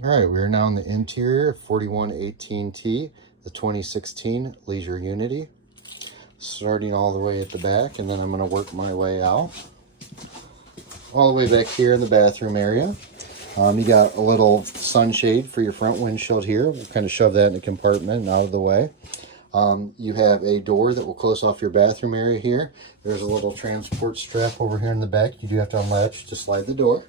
All right, we are now in the interior 4118T, the 2016 Leisure Unity. Starting all the way at the back, and then I'm going to work my way out. All the way back here in the bathroom area. You got a little sunshade for your front windshield here. We'll kind of shove that in a compartment and out of the way. You have a door that will close off your bathroom area here. There's a little transport strap over here in the back. You do have to unlatch to slide the door.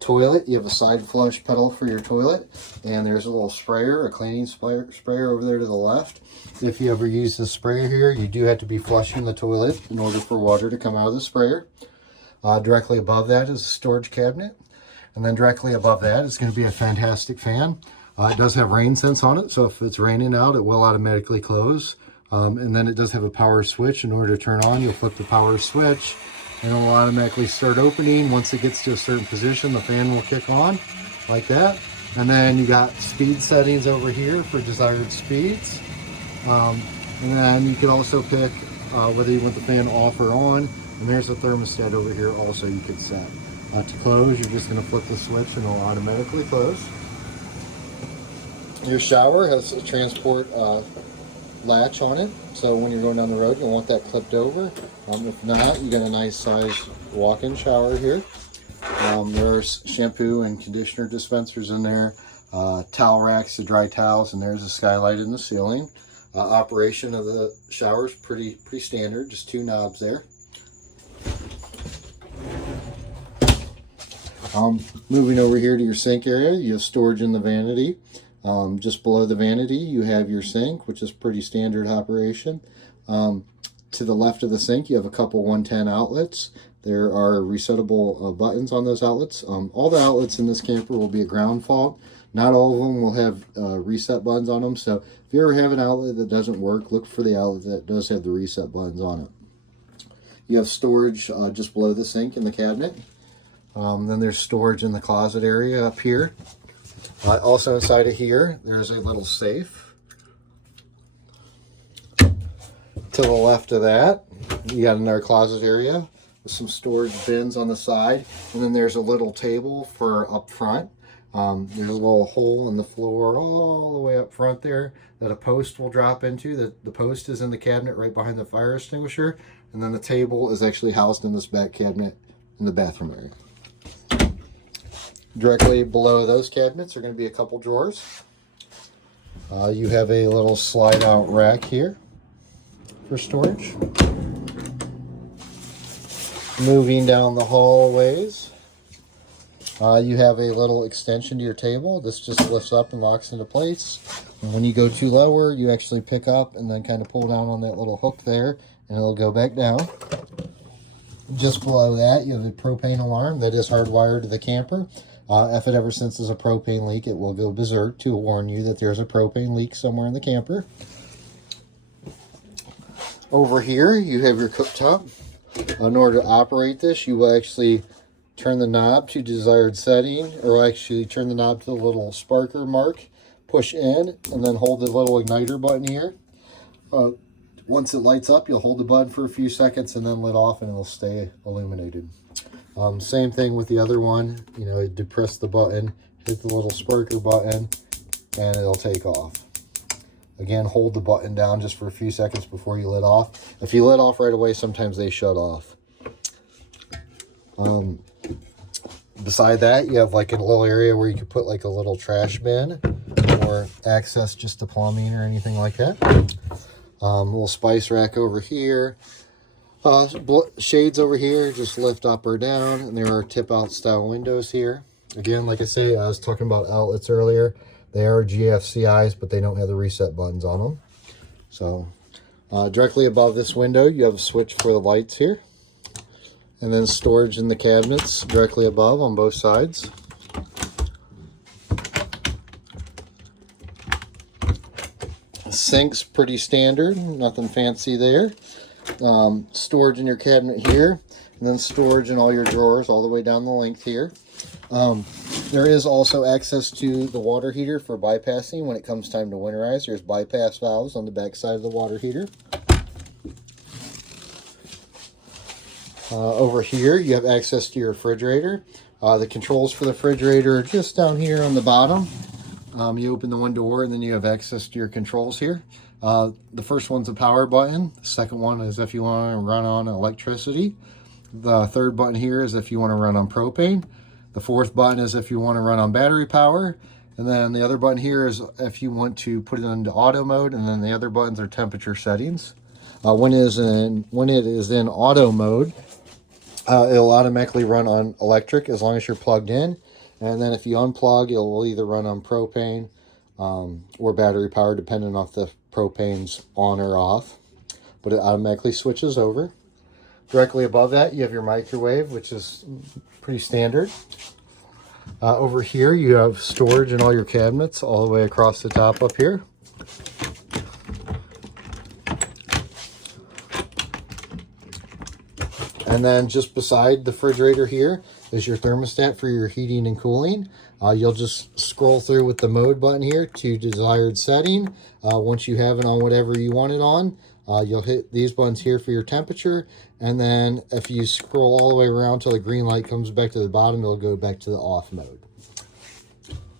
Toilet, you have a side flush pedal for your toilet, and there's a little sprayer, a cleaning sprayer over there to the left. If you ever use the sprayer here, you do have to be flushing the toilet in order for water to come out of the sprayer. Directly above that is a storage cabinet, and then directly above that is going to be a fantastic fan. It does have rain sense on it, so if it's raining out, it will automatically close. And then it does have a power switch. In order to turn on, you'll flip the power switch, and it will automatically start opening. Once it gets to a certain position, the fan will kick on like that. And then you got speed settings over here for desired speeds. And then you can also pick whether you want the fan off or on. And there's a thermostat over here also you could set. To close, you're just going to flip the switch and it'll automatically close. Your shower has a transport latch on it, so when you're going down the road, you'll want that clipped over. If not, you got a nice size walk-in shower here. There's shampoo and conditioner dispensers in there, towel racks to dry towels, and there's a skylight in the ceiling. Operation of the shower is pretty standard, just two knobs there. Moving over here to your sink area, you have storage in the vanity. Just below the vanity, you have your sink, which is pretty standard operation. To the left of the sink, you have a couple 110 outlets. There are resettable buttons on those outlets. All the outlets in this camper will be a ground fault. Not all of them will have reset buttons on them. So if you ever have an outlet that doesn't work, look for the outlet that does have the reset buttons on it. You have storage just below the sink in the cabinet. Then there's storage in the closet area up here. Also inside of here, there's a little safe. To the left of that, you got another closet area with some storage bins on the side. And then there's a little table for up front. There's a little hole in the floor all the way up front there that a post will drop into. The post is in the cabinet right behind the fire extinguisher. And then the table is actually housed in this back cabinet in the bathroom area. Directly below those cabinets are going to be a couple drawers. You have a little slide out rack here for storage. Moving down the hallways, you have a little extension to your table. This just lifts up and locks into place. And when you go too lower, you actually pick up and then kind of pull down on that little hook there, and it'll go back down. Just below that, you have a propane alarm that is hardwired to the camper. If it ever senses a propane leak, it will go berserk to warn you that there's a propane leak somewhere in the camper. Over here, you have your cooktop. In order to operate this, you will actually turn the knob to desired setting, or actually turn the knob to the little sparker mark, push in, and then hold the little igniter button here. Once it lights up, you'll hold the button for a few seconds and then let off, and it'll stay illuminated. Same thing with the other one. You know, depress the button, hit the little sparker button, and it'll take off. Again, hold the button down just for a few seconds before you let off. If you let off right away, sometimes they shut off. Beside that, you have like a little area where you could put like a little trash bin or access just to plumbing or anything like that. Little spice rack over here. Shades over here, just lift up or down, and there are tip-out style windows here. Again, like I say, I was talking about outlets earlier. They are GFCIs, but they don't have the reset buttons on them. So, directly above this window, you have a switch for the lights here. And then storage in the cabinets directly above on both sides. Sink's pretty standard, nothing fancy there. Storage in your cabinet here, and then storage in all your drawers all the way down the length here. There is also access to the water heater for bypassing when it comes time to winterize. There's bypass valves on the back side of the water heater. Over here, you have access to your refrigerator. The controls for the refrigerator are just down here on the bottom. You open the one door and then you have access to your controls here. The first one's a power button. The second one is if you want to run on electricity. The third button here is if you want to run on propane. The fourth button is if you want to run on battery power. And then the other button here is if you want to put it into auto mode. And then the other buttons are temperature settings. When it is in auto mode, it'll automatically run on electric as long as you're plugged in. And then if you unplug, it will either run on propane or battery power, depending on if the propane's on or off. But it automatically switches over. Directly above that, you have your microwave, which is pretty standard. Over here, you have storage in all your cabinets all the way across the top up here. And then just beside the refrigerator here is your thermostat for your heating and cooling. You'll just scroll through with the mode button here to desired setting. Once you have it on whatever you want it on, you'll hit these buttons here for your temperature. And then if you scroll all the way around till the green light comes back to the bottom, it'll go back to the off mode.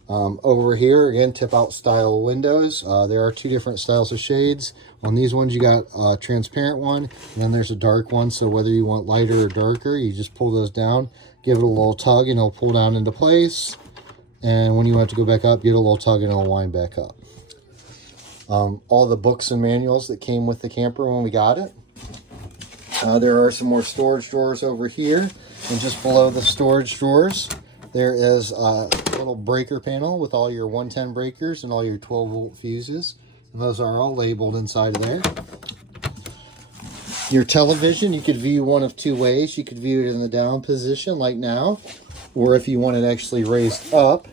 Over here, again, tip out style windows. There are two different styles of shades. On these ones, you got a transparent one, and then there's a dark one. So whether you want lighter or darker, you just pull those down, give it a little tug, and it'll pull down into place. And when you want to go back up, give it a little tug, and it'll wind back up. All the books and manuals that came with the camper when we got it. There are some more storage drawers over here, and just below the storage drawers, there is a little breaker panel with all your 110 breakers and all your 12-volt fuses. And those are all labeled inside of there. Your television, you could view one of two ways. You could view it in the down position like now, or if you want it actually raised up,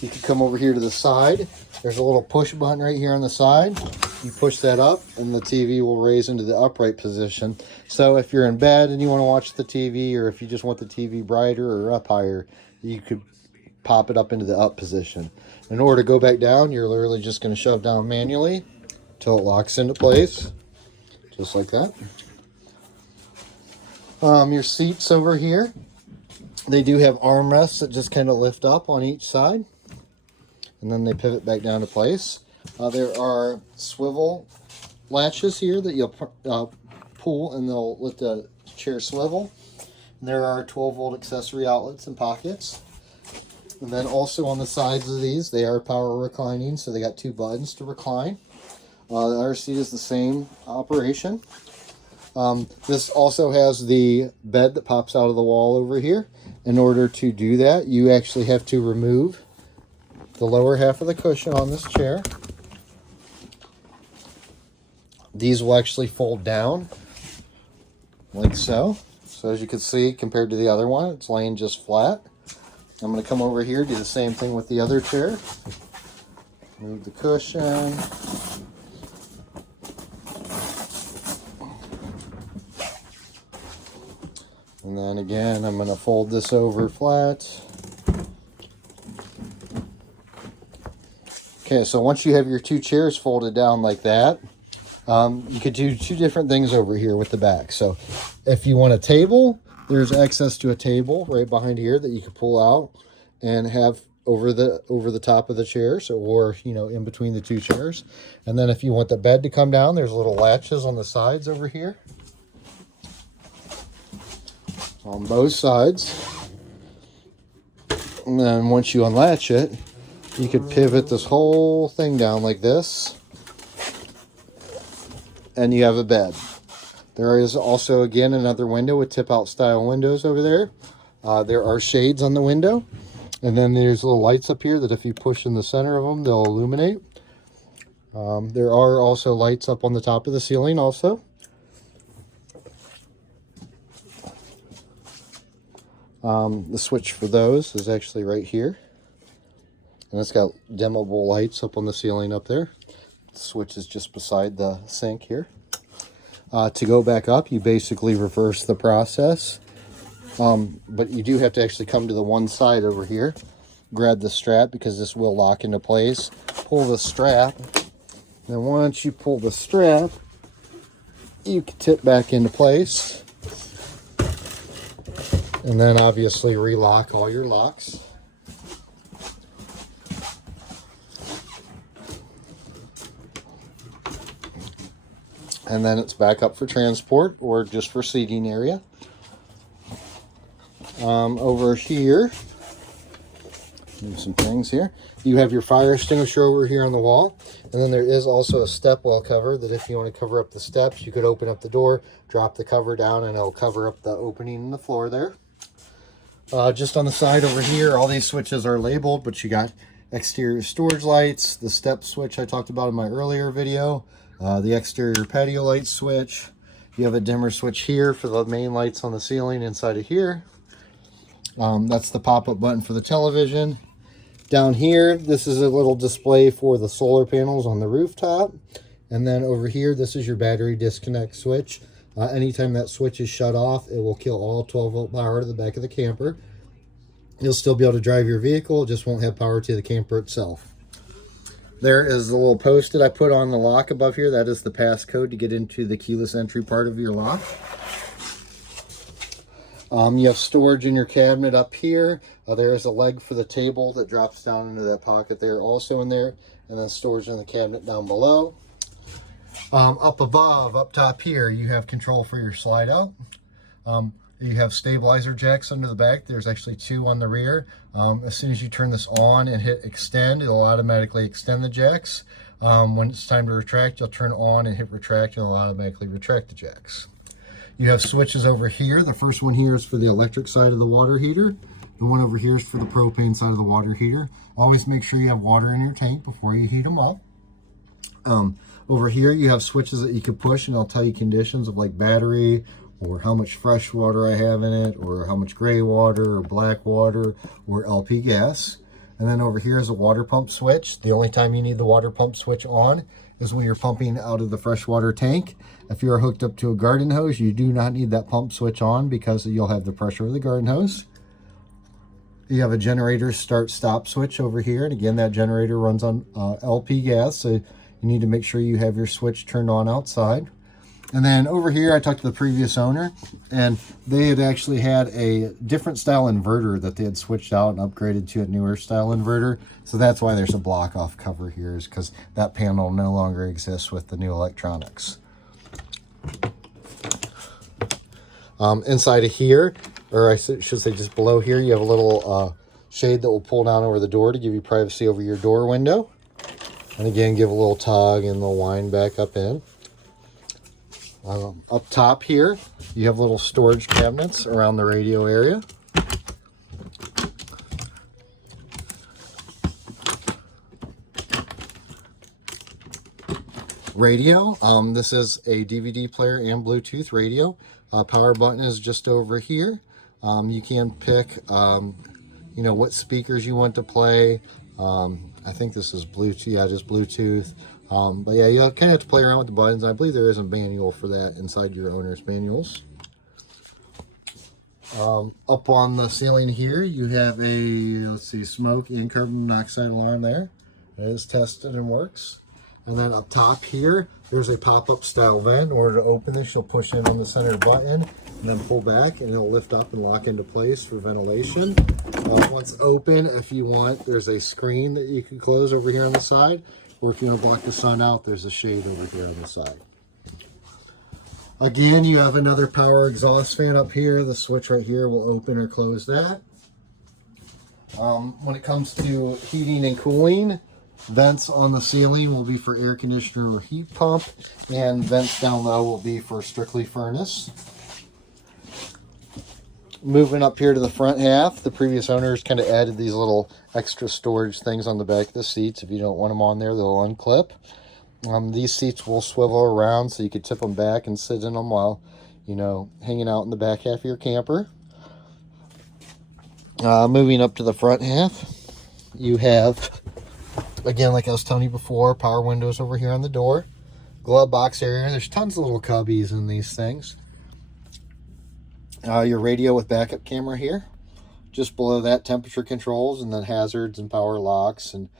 you could come over here to the side. There's a little push button right here on the side. You push that up and the TV will raise into the upright position. So if you're in bed and you want to watch the TV, or if you just want the TV brighter or up higher, you could pop it up into the up position. In order to go back down, you're literally just going to shove down manually until it locks into place, just like that. Your seats over here, they do have armrests that just kind of lift up on each side, and then they pivot back down to place. There are swivel latches here that you'll pull, and they'll let the chair swivel. And there are 12-volt accessory outlets and pockets. And then also on the sides of these, they are power reclining, so they got two buttons to recline. The other seat is the same operation. This also has the bed that pops out of the wall over here. In order to do that, you actually have to remove the lower half of the cushion on this chair. These will actually fold down like so. So as you can see, compared to the other one, it's laying just flat. I'm going to come over here, do the same thing with the other chair. Move the cushion. And then again, I'm going to fold this over flat. Okay, so once you have your two chairs folded down like that, you could do two different things over here with the back. So if you want a table, there's access to a table right behind here that you can pull out and have over the top of the chair, so, or in between the two chairs. And then if you want the bed to come down, there's little latches on the sides over here on both sides. And then once you unlatch it, you could pivot this whole thing down like this, and you have a bed. There is also, again, another window with tip-out style windows over there. There are shades on the window. And then there's little lights up here that if you push in the center of them, they'll illuminate. There are also lights up on the top of the ceiling also. The switch for those is actually right here. And it's got dimmable lights up on the ceiling up there. The switch is just beside the sink here. To go back up, you basically reverse the process. But you do have to actually come to the one side over here. Grab the strap because this will lock into place. Pull the strap. Then once you pull the strap, you can tip back into place. And then obviously relock all your locks. And then it's back up for transport or just for seating area. Over here, move some things here. You have your fire extinguisher over here on the wall. And then there is also a step well cover that if you want to cover up the steps, you could open up the door, drop the cover down, and it'll cover up the opening in the floor there. Just on the side over here, all these switches are labeled, but you got exterior storage lights, the step switch I talked about in my earlier video, the exterior patio light switch. You have a dimmer switch here for the main lights on the ceiling inside of here. That's the pop-up button for the television. Down here, this is a little display for the solar panels on the rooftop. And then over here, this is your battery disconnect switch. Anytime that switch is shut off, it will kill all 12-volt power to the back of the camper. You'll still be able to drive your vehicle, it just won't have power to the camper itself. There is the little post that I put on the lock above here. That is the passcode to get into the keyless entry part of your lock. You have storage in your cabinet up here. There is a leg for the table that drops down into that pocket there, also in there, and then storage in the cabinet down below. Up above, up top here, you have control for your slide out. You have stabilizer jacks under the back. There's actually 2 on the rear. As soon as you turn this on and hit extend, it'll automatically extend the jacks. When it's time to retract, you'll turn on and hit retract, and it'll automatically retract the jacks. You have switches over here. The first one here is for the electric side of the water heater. The one over here is for the propane side of the water heater. Always make sure you have water in your tank before you heat them up. Over here you have switches that you can push, and it'll tell you conditions of like battery, or how much fresh water I have in it, or how much gray water, or black water, or LP gas. And then over here is a water pump switch. The only time you need the water pump switch on is when you're pumping out of the freshwater tank. If you're hooked up to a garden hose, you do not need that pump switch on because you'll have the pressure of the garden hose. You have a generator start-stop switch over here, and again, that generator runs on LP gas, so you need to make sure you have your switch turned on outside. And then over here, I talked to the previous owner, and they had actually had a different style inverter that they had switched out and upgraded to a newer style inverter. So that's why there's a block off cover here, is because that panel no longer exists with the new electronics. Inside of here, or I should say just below here, you have a little shade that will pull down over the door to give you privacy over your door window. And again, give a little tug and they'll wind back up in. Up top here, you have little storage cabinets around the radio area. Radio, this is a DVD player and Bluetooth radio. Power button is just over here. You can pick, what speakers you want to play. I think this is Bluetooth, yeah, just Bluetooth. But yeah, you kind of have to play around with the buttons. I believe there is a manual for that inside your owner's manuals. Up on the ceiling here, you have a, smoke and carbon monoxide alarm there. It is tested and works. And then up top here, there's a pop-up style vent. In order to open this, you'll push in on the center button and then pull back, and it'll lift up and lock into place for ventilation. Once open, if you want, there's a screen that you can close over here on the side. Or if you want to block the sun out, there's a shade over here on the side. Again, you have another power exhaust fan up here. The switch right here will open or close that. When it comes to heating and cooling, vents on the ceiling will be for air conditioner or heat pump, and vents down low will be for strictly furnace. Moving up here to the front half, the previous owners kind of added these little extra storage things on the back of the seats. If you don't want them on there, they'll unclip. These seats will swivel around so you could tip them back and sit in them while, hanging out in the back half of your camper. Moving up to the front half, you have, again, like I was telling you before, power windows over here on the door. Glove box area. There's tons of little cubbies in these things. Your radio with backup camera here. Just below that, temperature controls, and then hazards and power locks. And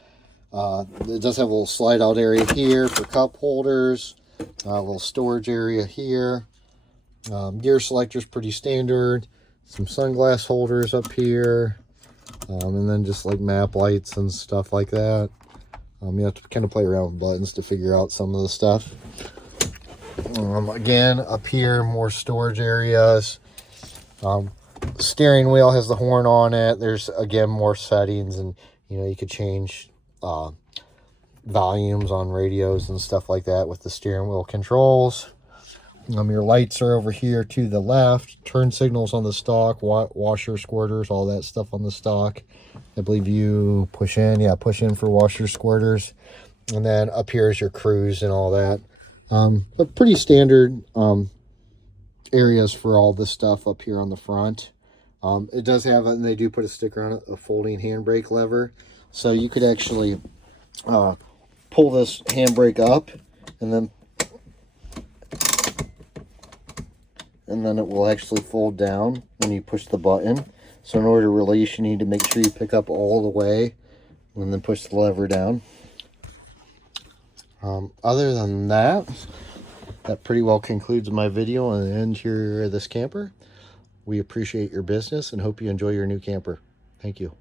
it does have a little slide out area here for cup holders. A little storage area here. Gear selector is pretty standard. some sunglass holders up here, and then just like map lights and stuff like that. You have to kind of play around with buttons to figure out some of the stuff. Again, up here, more storage areas. Steering wheel has the horn on it. There's, again, more settings, and you could change volumes on radios and stuff like that with the steering wheel controls. Your lights are over here to the left. Turn signals on the stock, washer, squirters, all that stuff on the stock. I believe you push in. Yeah, push in for washer, squirters. And then up here is your cruise and all that. But pretty standard areas for all this stuff up here on the front. It does have, and they do put a sticker on it, a folding handbrake lever. So you could actually pull this handbrake up, and then it will actually fold down when you push the button. So in order to release, you need to make sure you pick up all the way and then push the lever down. Other than that, that pretty well concludes my video on the interior of this camper. We appreciate your business and hope you enjoy your new camper. Thank you.